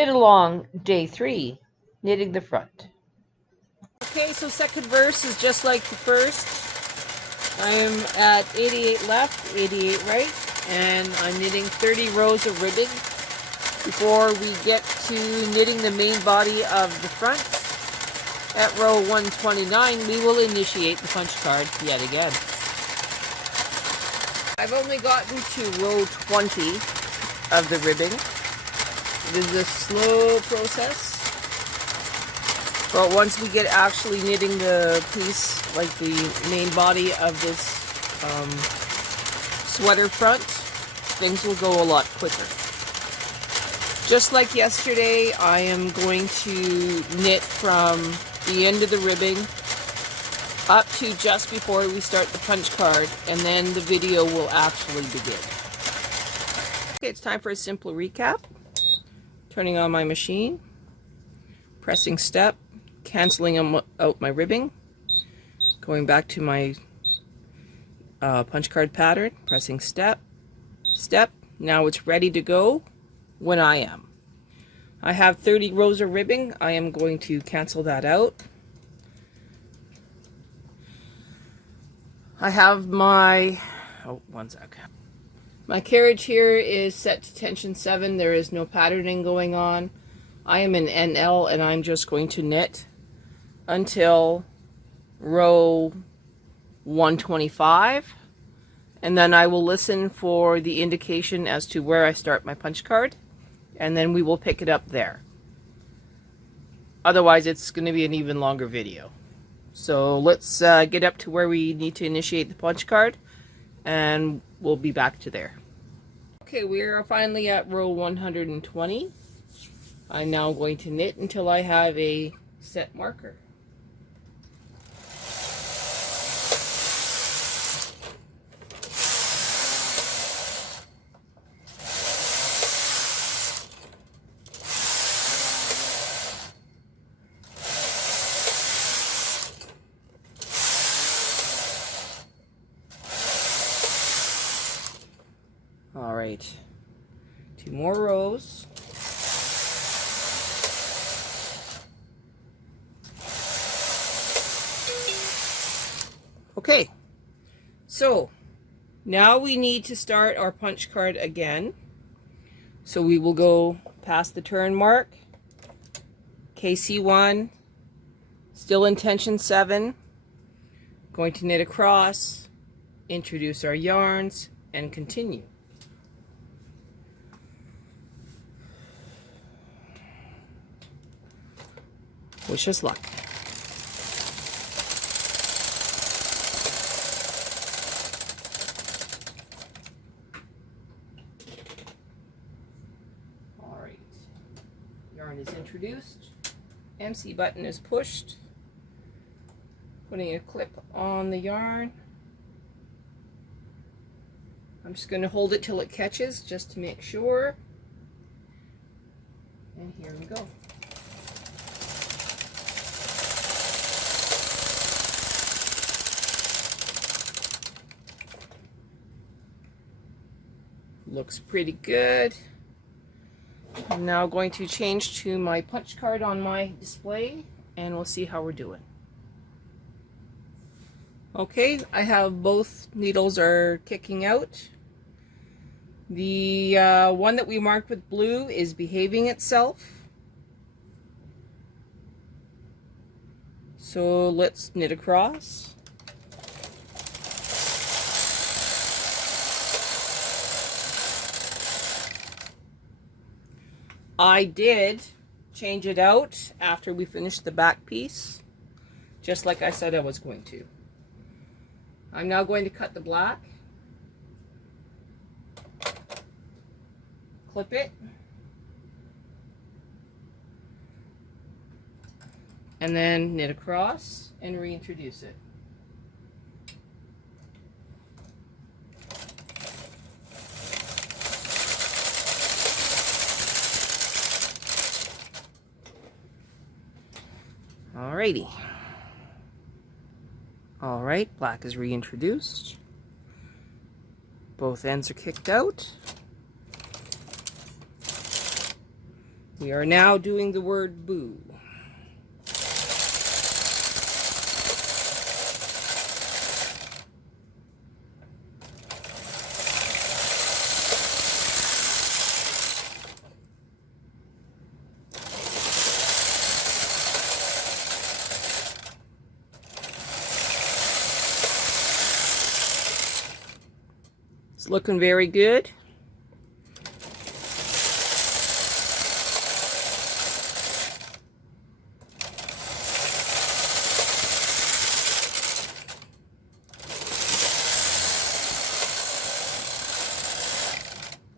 Knit along day 3, knitting the front. Okay, so second verse is just like the first. I am at 88 left, 88 right, and I'm knitting 30 rows of ribbing before we get to knitting the main body of the front. At row 129, we will initiate the punch card yet again. I've only gotten to row 20 of the ribbing. It is a slow process, but once we get actually knitting the piece, like the main body of this sweater front, things will go a lot quicker. Just like yesterday, I am going to knit from the end of the ribbing up to just before we start the punch card, and then the video will actually begin. Okay, it's time for a simple recap. Turning on my machine, pressing step, canceling out my ribbing, going back to my punch card pattern, pressing step, step. Now it's ready to go when I am. I have 30 rows of ribbing. I am going to cancel that out. I have my, one sec. My carriage here is set to tension 7. There is no patterning going on. I am in NL and I'm just going to knit until row 125. And then I will listen for the indication as to where I start my punch card. And then we will pick it up there. Otherwise, it's going to be an even longer video. So let's get up to where we need to initiate the punch card, and we'll be back to there. Okay, we are finally at row 120. I'm now going to knit until I have a set marker. All right, 2 more rows. Okay, so now we need to start our punch card again. So we will go past the turn mark, KC1, still in tension 7, going to knit across, introduce our yarns, and continue. Wish us luck. All right, yarn is introduced, MC button is pushed, putting a clip on the yarn. I'm just going to hold it till it catches just to make sure. And here we go. Looks pretty good. I'm now going to change to my punch card on my display, and we'll see how we're doing. Okay, I have both needles are kicking out. The one that we marked with blue is behaving itself. So let's knit across. I did change it out after we finished the back piece, just like I said I was going to. I'm now going to cut the black, clip it, and then knit across and reintroduce it. Alrighty. Alright, black is reintroduced. Both ends are kicked out. We are now doing the word boo. It's looking very good.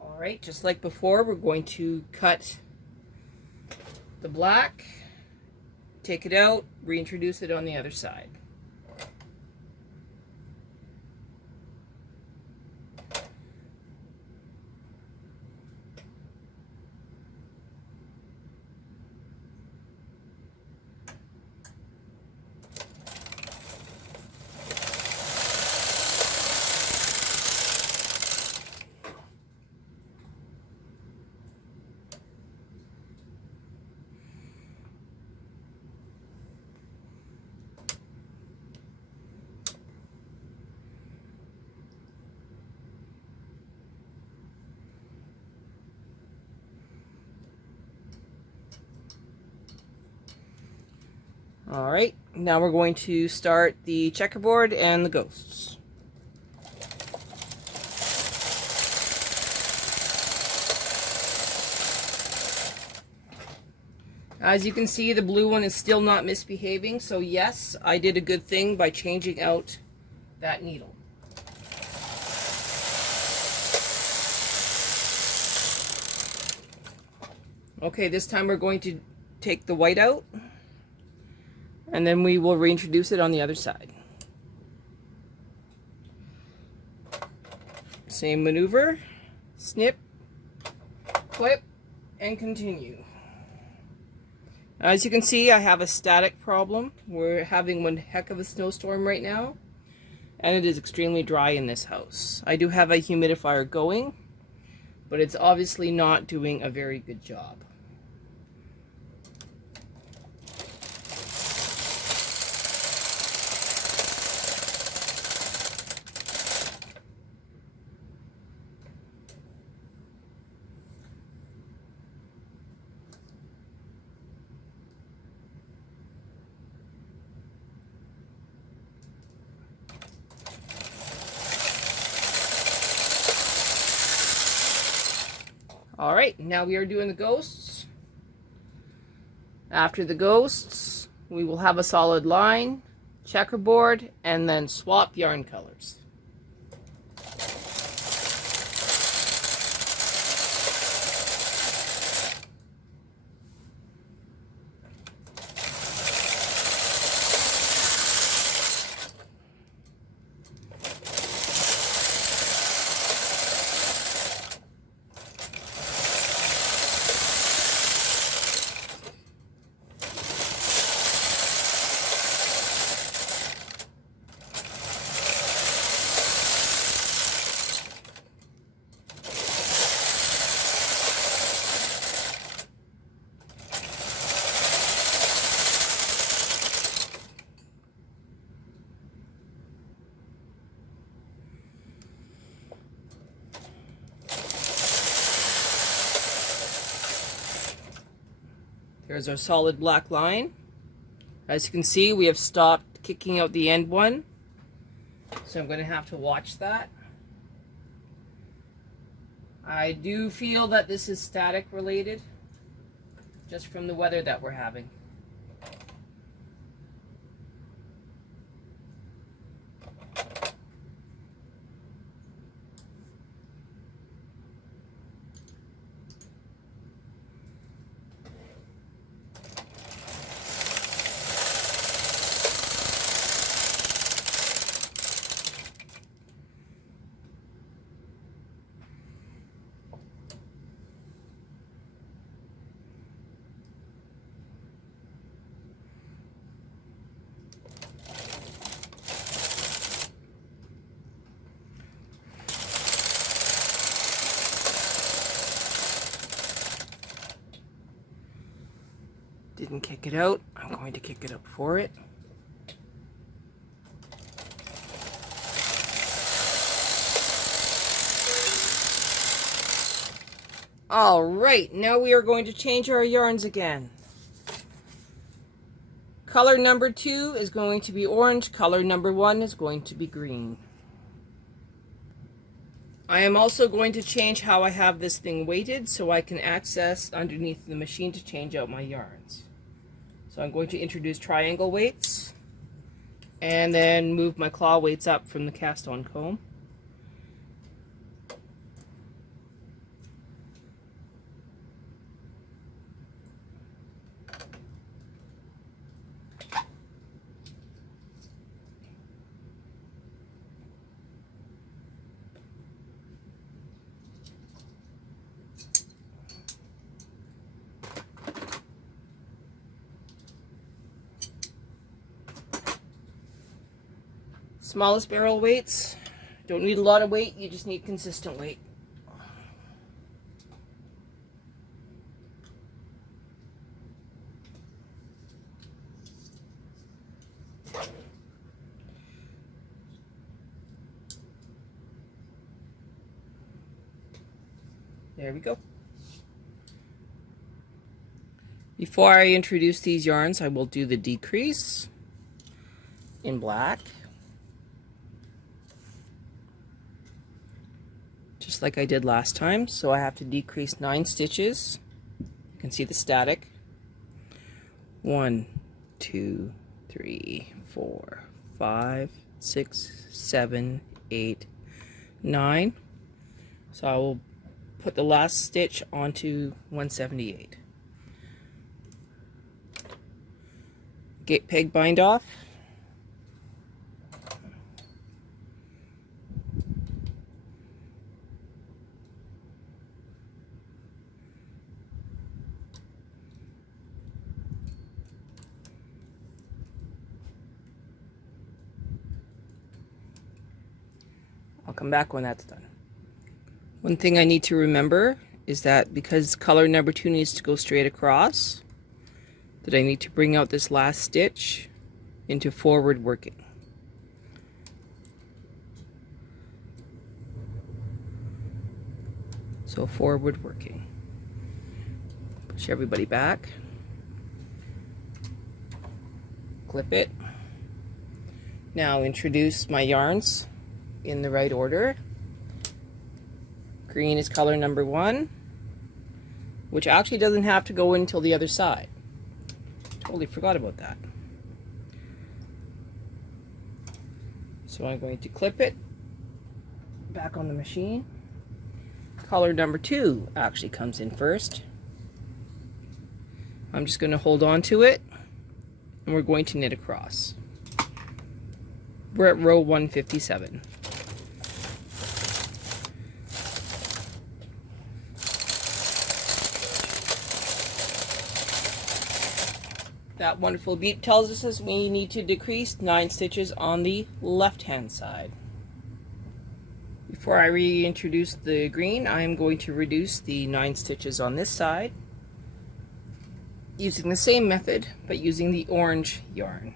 All right, just like before, we're going to cut the black, take it out, reintroduce it on the other side. All right, now we're going to start the checkerboard and the ghosts. As you can see, the blue one is still not misbehaving, so yes, I did a good thing by changing out that needle. Okay, this time we're going to take the white out, and then we will reintroduce it on the other side. Same maneuver, snip, clip, and continue. As you can see, I have a static problem. We're having one heck of a snowstorm right now, and it is extremely dry in this house. I do have a humidifier going, but it's obviously not doing a very good job. All right, now we are doing the ghosts. After the ghosts, we will have a solid line, checkerboard, and then swap yarn colors. There's our solid black line. As you can see, we have stopped kicking out the end one, so I'm going to have to watch that. I do feel that this is static related, just from the weather that we're having. didn't kick it out. I'm going to kick it up for it. All right, now we are going to change our yarns again. Color number 2 is going to be orange. Color number 1 is going to be green. I am also going to change how I have this thing weighted so I can access underneath the machine to change out my yarns. So I'm going to introduce triangle weights and then move my claw weights up from the cast on comb. Smallest barrel weights, don't need a lot of weight, you just need consistent weight. There we go. Before I introduce these yarns, I will do the decrease in black. Just like I did last time. So I have to decrease 9 stitches. You can see the static. 1, 2, 3, 4, 5, 6, 7, 8, 9. So I will put the last stitch onto 178. Get peg bind off. I'll come back when that's done. One thing I need to remember is that because color number 2 needs to go straight across, that I need to bring out this last stitch into forward working. So forward working. Push everybody back. Clip it. Now introduce my yarns in the right order. Green is color number 1, which actually doesn't have to go until the other side. Totally forgot about that. So I'm going to clip it back on the machine. Color number 2 actually comes in first. I'm just going to hold on to it and we're going to knit across. We're at row 157. That wonderful beep tells us we need to decrease 9 stitches on the left hand side. Before I reintroduce the green, I am going to reduce the 9 stitches on this side using the same method but using the orange yarn.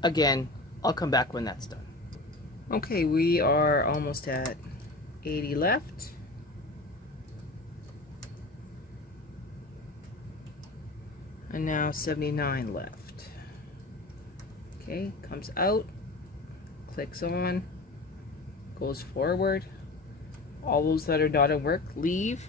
Again, I'll come back when that's done. Okay, we are almost at 80 left. And now 79 left. Okay, comes out, clicks on, goes forward. All those that are not at work, leave.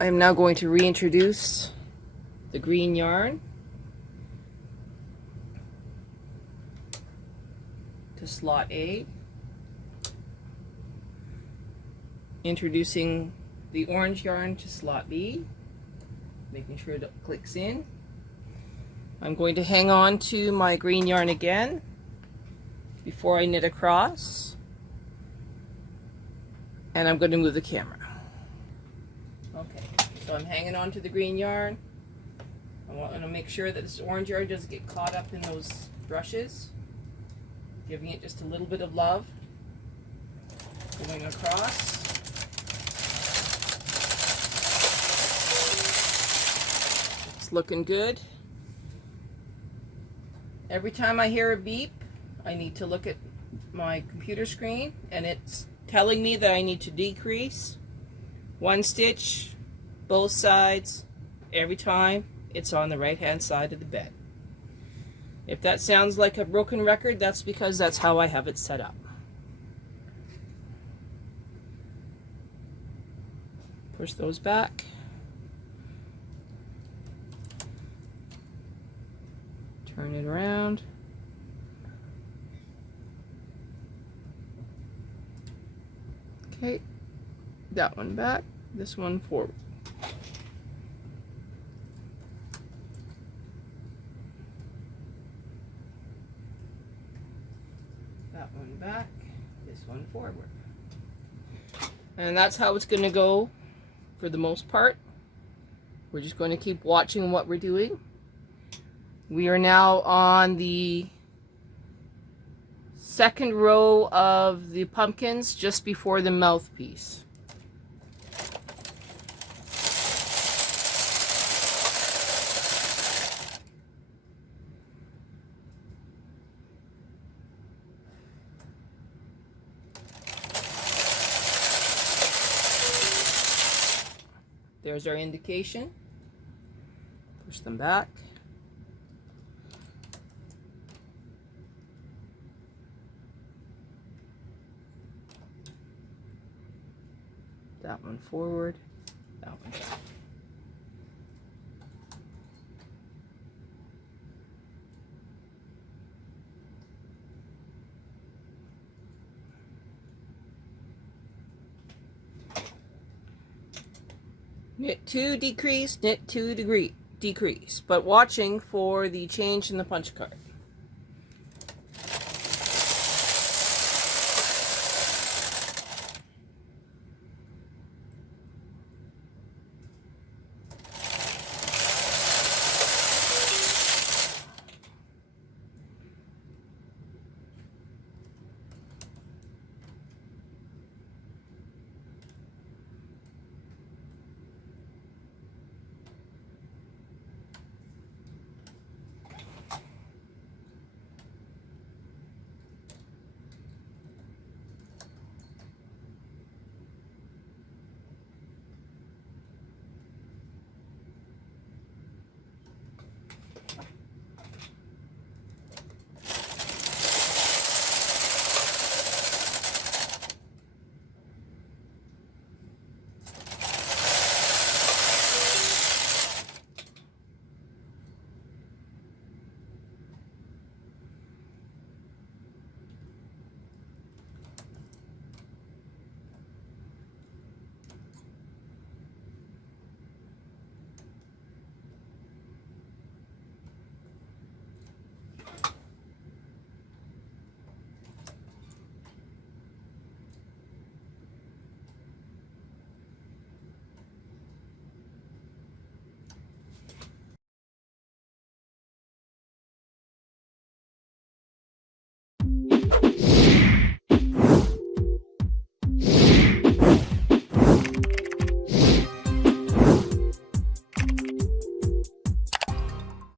I am now going to reintroduce the green yarn to slot A, introducing the orange yarn to slot B, making sure it clicks in. I'm going to hang on to my green yarn again before I knit across. And I'm going to move the camera. Okay, so I'm hanging on to the green yarn. I want to make sure that this orange yarn doesn't get caught up in those brushes. Giving it just a little bit of love. Going across. It's looking good. Every time I hear a beep, I need to look at my computer screen, and it's telling me that I need to decrease one stitch, both sides, every time it's on the right hand side of the bed. If that sounds like a broken record, that's because that's how I have it set up. Push those back. Turn it around. Okay, that one back, this one forward. That one back, this one forward. And that's how it's going to go for the most part. We're just going to keep watching what we're doing. We are now on the second row of the pumpkins, just before the mouthpiece. There's our indication. Push them back. That one forward, that one back. Knit 2, decrease, knit 2, decrease, but watching for the change in the punch card.